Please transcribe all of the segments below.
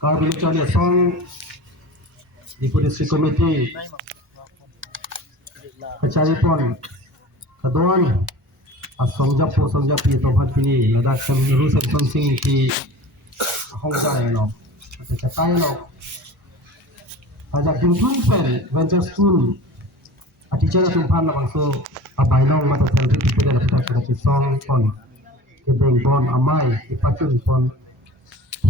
Kalau bicara song di polisi komiti kecari pon kaduan asong japi tobat ini ladak semuru sensing ki hong jai no cakai no ajak jumpa pen venture school teacher tumpan na bangso abai no mata salary di pada dapat kerja song pon kebeng pon amai ipatun pon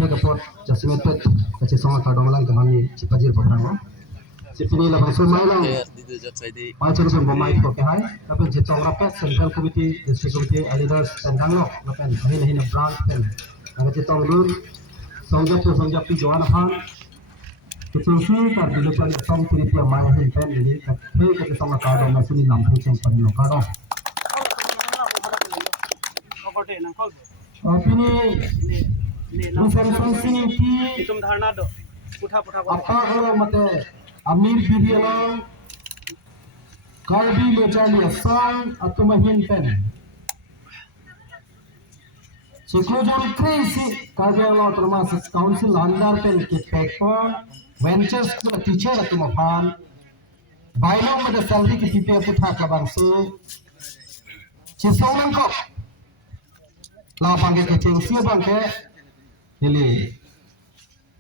jaga pot jasimetet kerja song kadang lang kemani cipajir pertama Sipini la bangso mai lang mai chero son bomai ko ke hai tapi jetong rapet central committee district committee leaders tentang no lapen hin branch pen ang jetong lur songjap pi joan han Kecuali kar dulu cari song kiri dia mai hin pen ini tapi kita song ka do masih ni lam kucing pan no ka do Opini song sing ki तुम धारणा दो पुठा apa kalau mate Amir Bidialang Kalbi Lojani Sang atau Mahin Pen Sekojon crazy Kalbi Allah termasuk council landar pen ke pekpon ventures teacher atau mapan bailong pada salary ke tipe putra kabangsu Cisongan kok la panggil ke cengsi bangke ini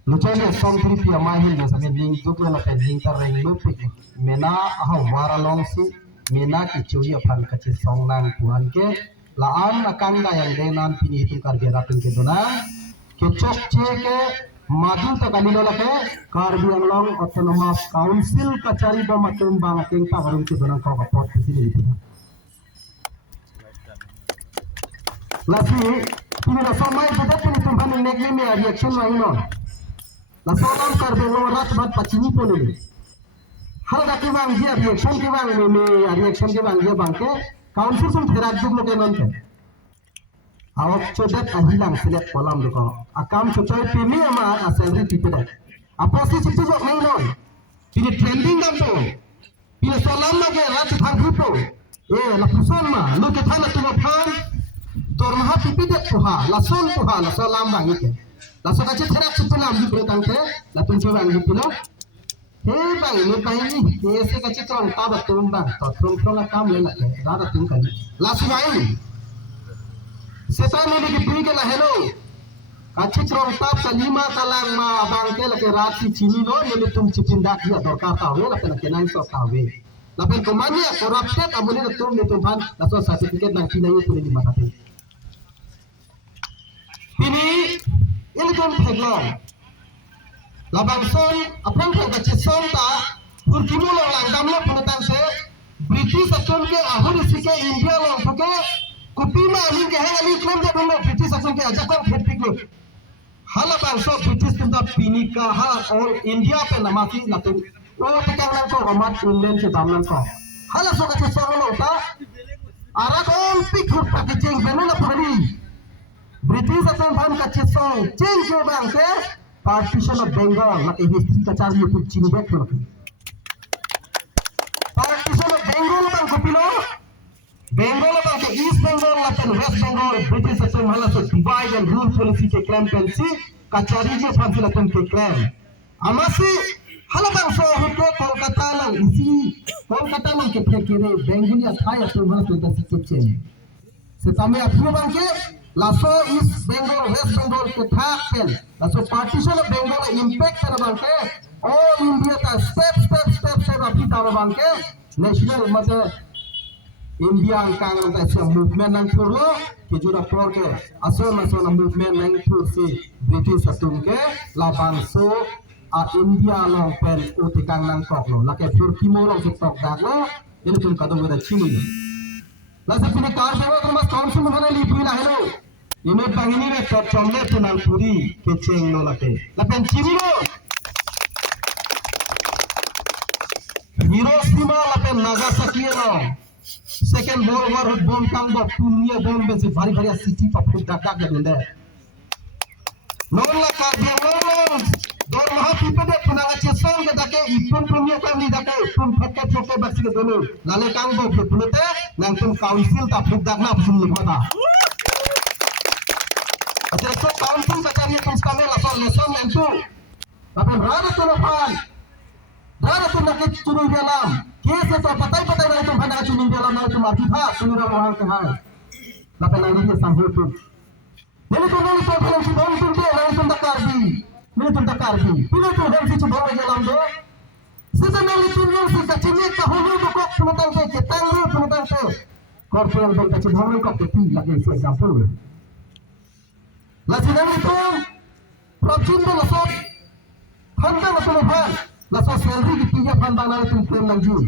Lucanya song trip ya mahin da sabi ding duk la pen ding tar reng lupik mena aha wara long si mena ki chuya phan ka chi song nang tuan ke la an akang da yang denan pini itu kar gera pin ke dona ke chok che ke madu ta kalilo la ke Karbi Anglong Autonomous Council kachari ba matum bang king pa harun ke dona ko pot sini itu lasi pini la samai bedat pini tumban negli me reaction lain no La solam kar belo rat bat pachini pole hal daki bang dia reaction ke bang me reaction ke bang dia bang ke council sum therak duk lo ke non ke awak chodat ahilang select kolam duko akam chochoy pimi ama salary tipeda aposi chitu jo mai non pini trending dam to pini solam ma ke rat thang grupo la puson ma lo ke thana tumo phan dormaha tipida tuha la solam bang ke Laso kaca terak sepelam di belakang ke, latung coba di pulau. Bang ini ese kaca terang tabat tumbang, terang akam lelak ke, rada tungkali. Laso main, setan ini diberi ke lah hello. Kaca terang tab kalima kalang ma abang ke laki rati cini lo, ini tung cipindak dia dorka tawe, laki nang so tawe. Lapen komanya korupted, amune tung ni tumpan, laso sertifikat nang cina itu di mata pe. Ini ini kan peglong labang son apang ko kache son ta purkimu lo langdam lo punatan se British action ke ahur sike India lo pake kupima amin ke hali klom de bolo British action ke aja kon phet piklo hala bang so British tinda pinika ha all India pe namati latin o tekang lang ko amat England se damlan ko hala so kache son lo ta ara kon pikur pake jeng beno na puri British akan ban kache song change jo bang ke partition of Bengal like history ka chari pu chini back lo partition of Bengal bang ko pilo Bengal bang ke East Bengal like West Bengal British akan hala so divide and rule policy ke claim pensi ka chari je fansi lakan ke claim amasi hala bang so hoto Kolkata lang isi Kolkata mang ke kere Bengali athai akan hala so da sikche setame athio bang ke Laso East Bengal, West Bengal ke thakpen. Laso partition of Bengal impact kara bangke. All India ta step api ta bangke. National mate India angkang ta se movement nang thurlo ke jura por ke aso na movement nang thur si British atum ke la bangso a India long pen utikang nang kok lo. La ke thur kimo lo se tok dak lo. Ini tum kadang ada chini. Lalu punya kar dewa termas council mana lipu lah hello. Ini pangini me top chomle tunang puri keceng no late. Lapen chini lo. Hiroshima lapen Nagasaki lo. Second World War bomb kam do punya bomb besi bari city paput dak gede. Non la kar dewa lo. Dor maha pipe de punang acesong ke dake ipun punya kam ni dake pun pakai basi ke dulu. Lalu kang bo pulute nang tum council ta pudak na pun limata. Aja so council ka cari tum stamel la so lesson yang tu. Tapi berada tu lepas, berada tu nak curi dalam. Kes itu patai-patai dari tu hendak curi dalam dari tu mati ha, curi dalam orang kehai. Tapi nanti dia sambut tu. Jadi tu nanti tu kalau si bom tu dia nanti tu tak karbi, nanti tu tak karbi. Bila tu hem si bom dalam tu, sebenarnya tu yang si kacimnya kahulu tu kok penentang ke, ketang tu penentang ke. Korporal tu kacim bom kok keti lagi si example. Lagi nanti tu, projin tu lasot, handang tu lepas, lasot salary di tiga handang nanti tu claim lagi.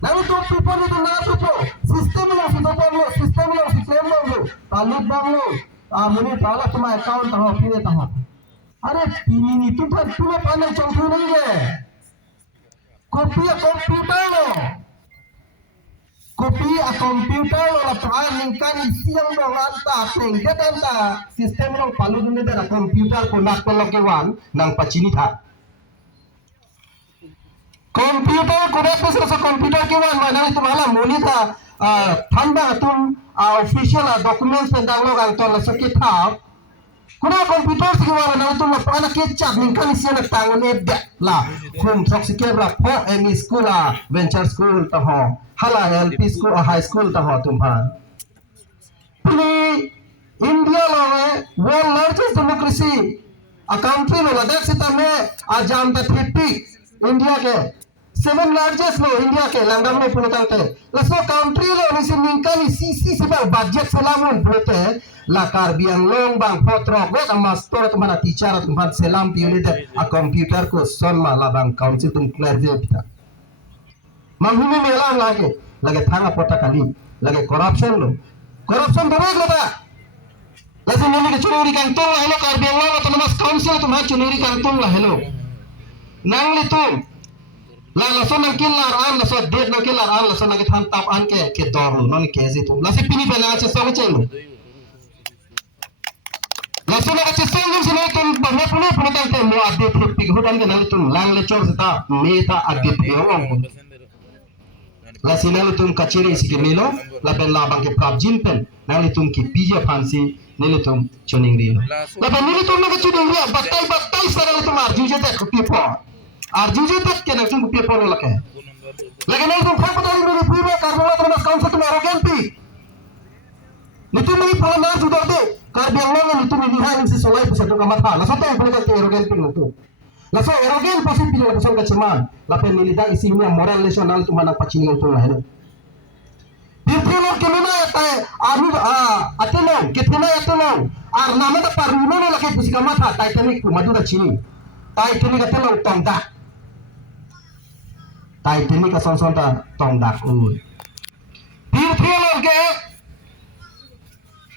Nanti tu people itu nanti tu, sistem yang si bom lo, sistem yang si claim lo, talib bom lo, muni tahu tu my account tahu, pilih tahu. Are ini tu pun tu panel contoh ni je. Kopi komputer lo. Kopi komputer lo lah lingkan isi yang menghantar sehingga data sistem yang palu dunia dari komputer ko nak pelakuan nang pacini tha. Komputer ko dah pasal komputer kewan mana itu malah muni tha thanda tum official documents pendang lo kan tol sakit tha. Kuna komputer kewan mana itu lah pana kecap lingkan isi yang tangan edda lah. Kum sok sikit lah po emi school venture school taho. Hala LP school high school tahu tumpah. Ini India loh, world largest democracy. A country loh, ladakh sita में आजाम ता 30 India के 7 largest loh India के लंदन में पुलता थे. Laso country loh nisi ningkani sisi sebab budget selamun pulte la karbiang long bang potrok wet amastor tu mana teacher tu mana selam piuli deh a computer ko son malah bang council tu clear dia kita. Manghuni melang lagi thanga pota kali, lagi corruption lo, corruption berapa lagi? Lagi ni curi kantong lah hello karbiang lo atau nama council tu mah curi kantong lah hello. Nang itu, laso nang kilar an, laso date nang kilar an, laso nang tap an ke doru, non ke itu. Laso pini bela aja sama celo. Laso nang aja sama sini tu banyak punya tante mau update trip hudan ke nang itu lang lecor seta meta update orang. Lasi nalu tum kaciri sikimilo, laben labang ke prabjin pen, nalu tum ki pija fansi, nalu tum choning rilo. Laben nalu tum naga choning rilo, batai sarang tum arjuje tak kupipo, arjuje tak kena tum kupipo lo lake. Lagi nalu tum kau patali nalu pipo karbola tum mas kaunsa tum arrogant. Nitu mui pala na judar de, karbiang lo nitu mui dihain si solai pusat tu kamatha, laso tum pala ke arrogant nitu. Laso arrogant pasti pilih pasal kecuman, lapen nilida isi ini moral nasional tu mana pacini itu lah itu. Dipilih kemana ya tay, atelong, kemana ya atelong, nama tu paruno lah lagi pusing mata, Titanic tu madu dah cini, Titanic atelong tongdak, Titanic asal ta tongdak Dipilih ke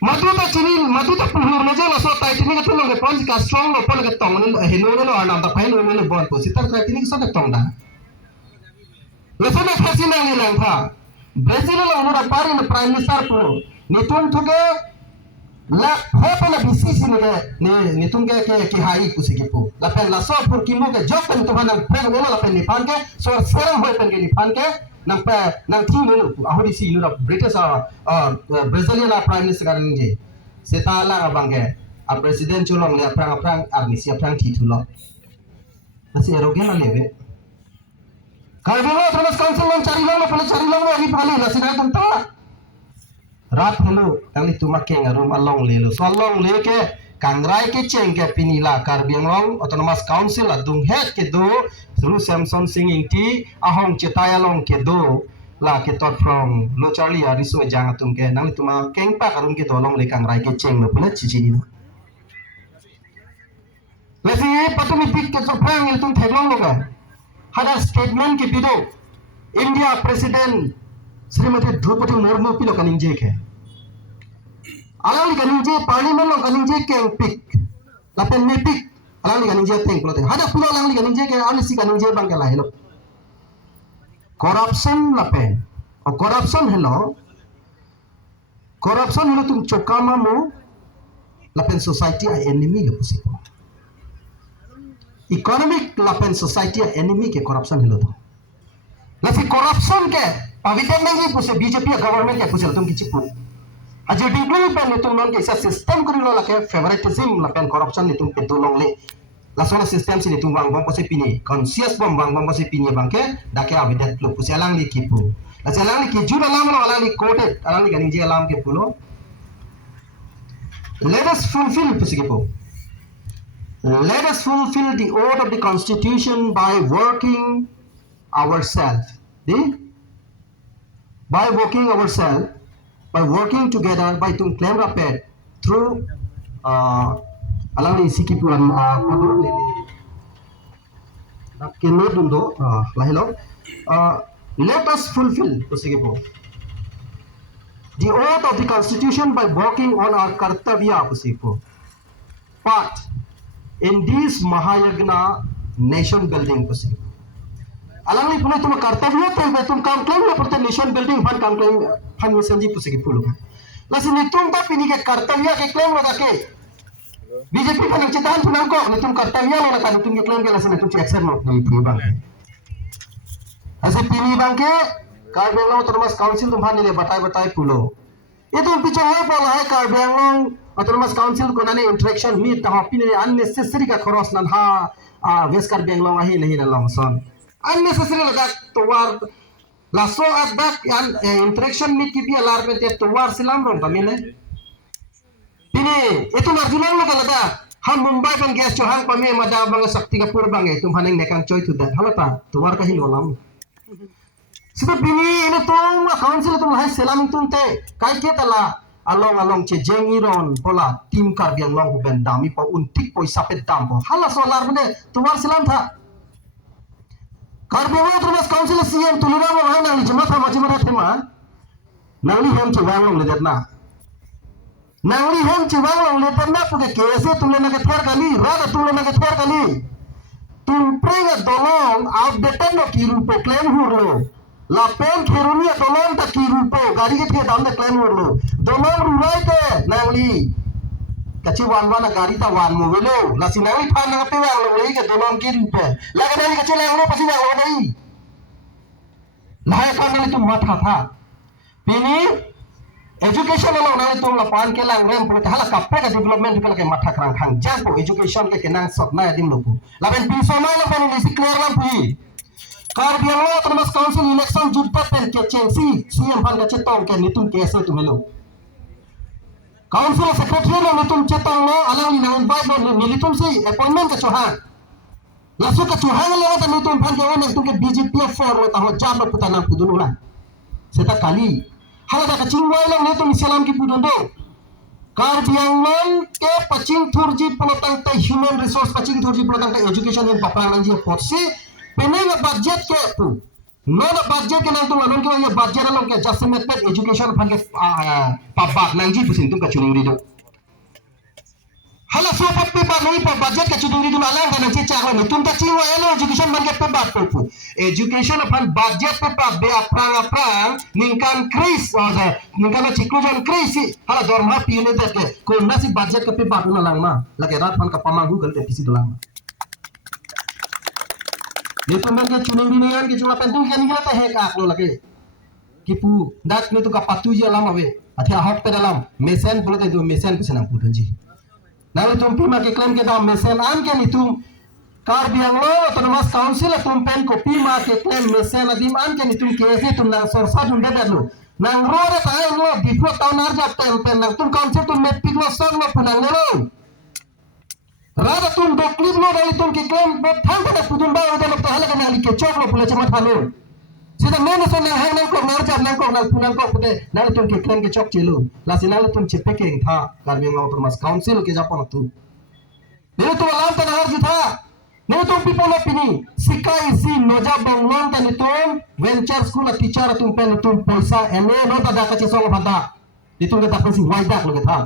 madu tak pelur aja lah so Titanic itu loh kepan jika strong loh pun ke tong ini hino loh anam tak pakai loh ini bon positif Titanic so ke tong dah. Lepas itu Brazil yang hilang था Brazil loh udah pari nih prime minister tuh nitung tuh ke lah apa lah bisnis ini ke nitung ke hai kusi gitu. Lepas lah so pur kimu ke job pen tuh mana pen mana lepas nipan ke so sekarang boleh pen ke nipan ke nang team ini aku di sini udah British Brazilian prime minister kan ini setala abang ke presiden culong lihat perang armisi perang titulo masih erogen lah lebe kalau dulu terus council long cari long lagi kali lah sini tentang rat hello yang itu makin ngarum along lelo so along le ke kangrai ke ceng ke pinila karbiang long autonomous council adung head ke do through Samson singing ti ahong cetaya long ke do la ke tot from lo charlie arisu jang atum ke nang itu ma keng pa karum ke dolong le kangrai ke ceng lo pula cici ni lesi patu mi pik ke so prang itu theglong lo ka hada statement ke bido India president Srimati Draupadi Murmu pilo kaninje ke alali kaninje parliament lo kaninje ke pik lapen ne pik alali kaninje teng pulo teng hada pulo alali kaninje ke alisi kaninje bang ke lahelo corruption lapen o corruption hello tum chokama mo lapen society a enemy lo pusipo economic lapen society a enemy ke corruption hello to lafi corruption ke pavitan nang pusi BJP government ke pusi tum kichipu aja dinglu pen itu non ke sistem kuri lo lake favoritism la pen corruption itu petulong le Langsung sistem sini tunggang bom pose pini conscious bom bang bom pose pini bangke dake abidat lo puse alang li kipu la alang li kiju alam lo alang li kote alang li ganing je alam ke pulo let us fulfill puse kipu let us fulfill the oath of the constitution by working ourselves by working together by tung claim rapid through alang ni sikipuan kono ni keno dundo lahilo let us fulfill pusikipo the oath of the constitution by working on our kartavya pusikipo part in this mahayagna nation building pusikipo alang ni puno tum kartavya tum kam claim na porte nation building fan misanji pusikipo lasin tum ta pini ke kartavya ke claim wada ke BJP kan citahan punang kok nitum kartavya lo kan nitum klaim ke lasan nitum accept no ni bang ase pini bang ke Karbeng Autonomous Council tumhan ni batai pulo itu pichong hai pola hai Karbeng Autonomous Council ko nane interaction meet ta pini unnecessary ka khoros nan ha West Karbeng ahi nahi na longson unnecessary laga towar laso at back interaction meet ki bi alar pe towar silam ron pamine ini itu marjulang lo kalada ham Mumbai pan gas johang pame mada bang sakti kapur bang itu haneng nekang coy tu dah halata tuar kahin olam sebab ini tum council tum hai selam tum te kai ke tala along ce jengiron pola tim Karbeng long ben dami po untik poi sapet dam po hala solar bende tuar selam tha Karbeng Autonomous Council CM tulura mo hai nang jema tha majima thema nang li hem che wang long le detna nangli hem ciwang long letar na puke kese tumle na ke thar kali rada tumle na ke thar kali tum prega dolong outdated no kiru po claim hurlo la pen khiruni dolong ta kiru po gari ke the dam de claim hurlo dolong rurai ke nangli kachi wan gari ta wan mo velo la sinari phan na pe wang lo ke dolong kiru pe la ke nai kachi lang lo pasi wang lo dai la ka nali tum matha tha pini education along nang tung la pan ke lang rem put hala kape ka development ke la matha krang khang japo education ke nang sok na dim loku la ben piso na la ben lisi clear lam pui Karbeng Autonomous Council election jutta pen ke chensi CM ban ka chetong ke nitum ke se tumelo council secretary lo nitum chetong lo alang ni nang invite lo nilitum si appointment ka chohan lasu ka chohan lo ta nitum ban ke one tum ke BJP for lo ta ho jam lo putana pudulu na seta kali hala da kacing wai lang neto misalam ki pudondo Karbeng ke pacing thurji pelotang te human resource pacing thurji pelotang te education yang papang nang je potsi peneng budget ke tu no na budget ke nang tu lanon ke ye budget nang ke just method education phange papak nang ji pusin tum ka chuning rido hala so pa pe ba noi pa budget ka chuning rido alang ka nang che chaklo ni tum ta ching wa elo education man ke pe ba pu education phan budget pe pa be aprang ningkan kris oza ningkan chiklujon kris hala dorma piune de ke ko nasi budget ka pe ba na lang ma lage rat phan ka pamang hu gal te pisi dolang ये तो मैं चुने भी नहीं कि चुना पेंटू क्या निकला है का आप लोग लगे कि पू दात में तो का पत्तू जी अलाम अबे अच्छा हॉट पे अलाम मेसन बोलते तो मेसन पे सना पूछन जी ना तुम पीमा के क्लेम के दाम मेसन आन के नहीं तुम Karbeng Autonomous Council तुम पेन को पीमा के क्लेम मेसन अदीम आन के नहीं तुम कैसे तुम ना सोरसा ढूंढे दे लो ना रोड का लो बिफो टाउन आर जाते हैं पेन ना तुम काउंसिल तुम में पिगलो सब लो पुनांग लो राधा तुम दो क्लिप लो डाली तुम की क्लेम बहुत थाम पड़े पुदुन बाय उधर लोग तो हल्का नाली के चौक लो पुले चमत हालो सीधा मैंने सुना है ना को नार जाब ना को ना पुनांग को पुते ना तुम की क्लेम के चौक चलो लासी ना तुम चिपके के था Karbeng Autonomous Council के जापन तू नहीं तो अलाम तो नार जी था नहीं तो people opini sikai si noja banglon tani तुम venture school teacher तुम पे तुम पैसा एने नो ता का चेसो बता di तुम के ता पैसा वाइदा लो के था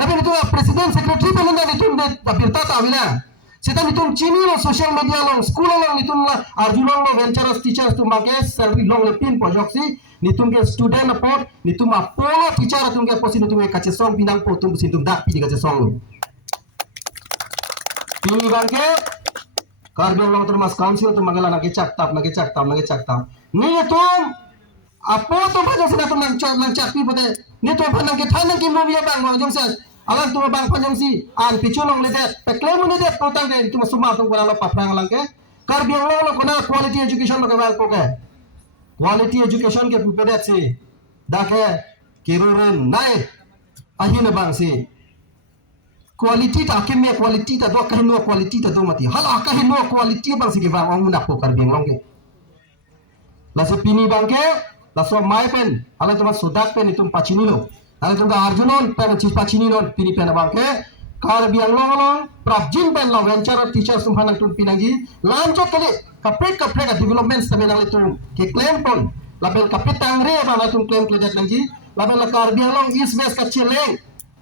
Tapi itu presiden secretary pun nggak itu berita tahu na. Setan itu cini lo social media lo, sekolah lo itu lah, ajulang lo venture teachers tu makai salary long lepin pojok si, itu ke student apa, itu mah pola teacher itu ke posin itu ke kaca song pinang po tu posin tu dak pi kaca song lo. Pini bangke, Karbeng Autonomous Council tu magala nagi cakap. Ni itu apa tu baca sudah tu nang cakap pi pada, ni tu apa nang kita nang kim lo biar bang, macam alang tu bang panjang si an picu long ledet peklem ni det potang den tu suma tu kona lo paprang alang ke kar biang lo kona quality education lo ke bang poke quality education ke pupedet si dak ke kiruren nai ahin bang si quality ta ke me quality ta do kahin no quality ta do mati hala kahin no quality bang si ke bang ong nak pokar biang long ke la se pini bang ke la so mai pen ala tu sodak pen itu pacini lo ala tu arjunon pen ci pacini lo pini pen bang ke kar biang long prabjin pen lo venture teachers tum hanang tum pinangi lanjut kali kapret ka development sabe nang itu ke claim pon la ben kapret tangre bang tum claim kledat lagi la ben la kar biang long is best ka chileng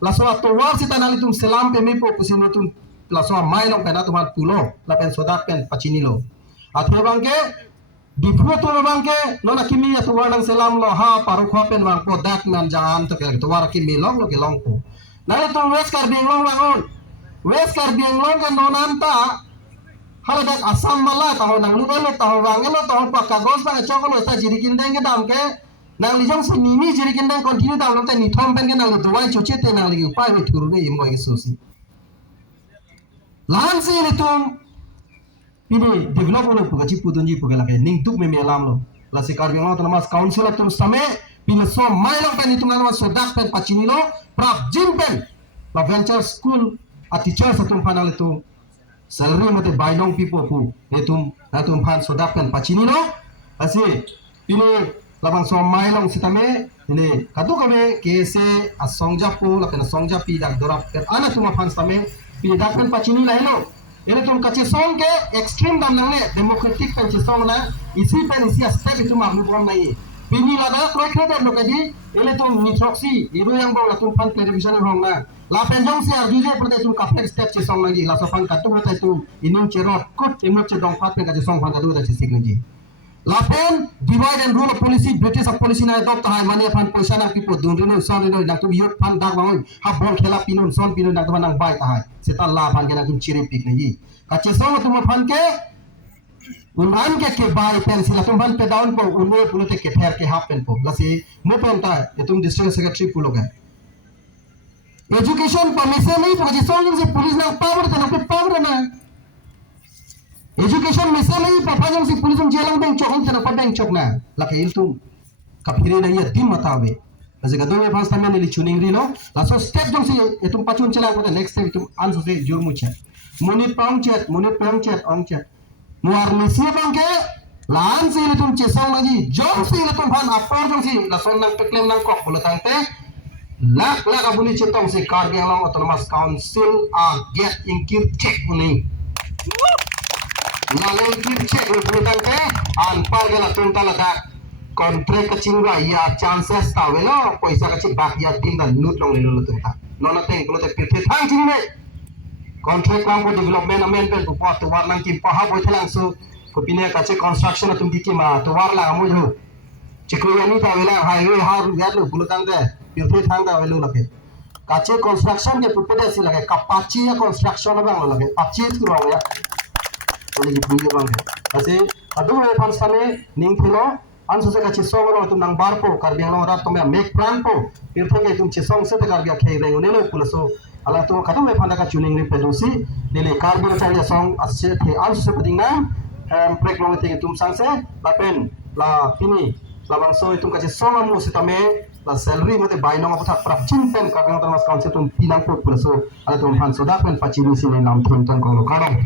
la so to war si tanali tum selam pe me po pusino tum la so mai long pena tum pulo la pen sodak pen pacini lo athe bang ke di pura tu bang ke nona kimi ya tuwa nang selam lo ha paru khopen bang ko dak nan jangan to ke tuwa kimi long lo ke long ko nale tu wes kar biang long bangun wes kar biang long ke nonan ta hala dak asam mala tahu nang lu lo tahu bang lo tahu pak kagos bang chokolo ta jirikin deng ke dam ke nang lijong si nini jirikin deng continue dam lo te ni thom pen ke nang tuwa chuche te nang ligi upai me thuru ne imo ke susi lan si ni tum ini develop lo pugaci putunji pugala ke ning tuk me melam lo la se kar biang lo namas council atum same pin so mai lo pen itu namas so dak pen pacini lo prap jin pen la venture school a teachers atum panal itu salary mate bainong people pu atum pan so dak pen pacini lo asi ini labang so mai long sitame ini kadu kame kese asongja pu la pen asongja pi dak dorap ket ana tuma pan same pi dak pen pacini la hello ini tuh kaci song ke ekstrim dan nangne demokratik kaci song na isi pen isi aspek itu mah bukan lagi pini lada kroik kroik lo kaji ini tuh nitroksi itu yang bawa tuh pan television hong na la penjong si arjuje perte tuh kapek step ci song lagi la sopan katu perte tuh ini cerot kut ini cedong pat pen kaci song pan katu kaci sik lagi la pen divide and rule of policy British of policy na adopt hai mani pan poisa na pipo dundino son no na tu yot pan dak bangun ha bol khela pinon son pinon dak nang bai hai setan la pan gena tum ciri pik lagi kaci song tu pan ke unan ke bai pen sila tum pan pe down po unne pulote ke pher ke half pen po lasi mo pen ta tum district secretary pulo ga education permission nahi kaci song se police na power ta na power na education misalnya papa jam si police jelang bank cok antara pada bank cok na laki itu kapire na iya tim matawe Kasi kadung may pas tamen nili tuning rilo laso step jong si itong pachun chela ko next step itong anso si jurmu chat munit pang chat ong chat muar misi bangke lan si itong chesong lagi jong si itong pan apor jong si laso nang peklem nang kok pula tangte lak abuni chetong si Karbiang Long Autonomous Council get ingkir check uni naleng kir check uni tangte anpar gala tunta ladak kontrak kecil lah ya chances tahu lo paisa kecil bahagia tim dan nut long lelo tunta nona teng kalau te pirte thang cini ne kontrak lampu development amen pen buat tuar nang kim paha boy telang so kopine kace construction atum diki ma tuar la amu jo cikru yani tahu la highway har ya lo bulu tang de pirte thang da lo lake kace construction ke pupede si lage kapachi ya construction bang lo lage pachi tu ro ya boleh dipuji bang kace adu le pan sane ning philo anso se kachi song lo tum nang bar po Karbiang Long rat tumya make plan po pirthong ke tum chisong se te Karbiang khei re ne lo pulaso ala to kadam me phanda ka tuning ri pedusi dele Karbiang cha ya song asse the anso se pading na break long te tum sang se la pen la pini la bang so tum kachi song amu se tame la salary mate bainong apu thak prap chin pen Karbiang Long Council tum pinang po pulaso ala tum han so da pen pachini si ne nam thon ton ko lo kadam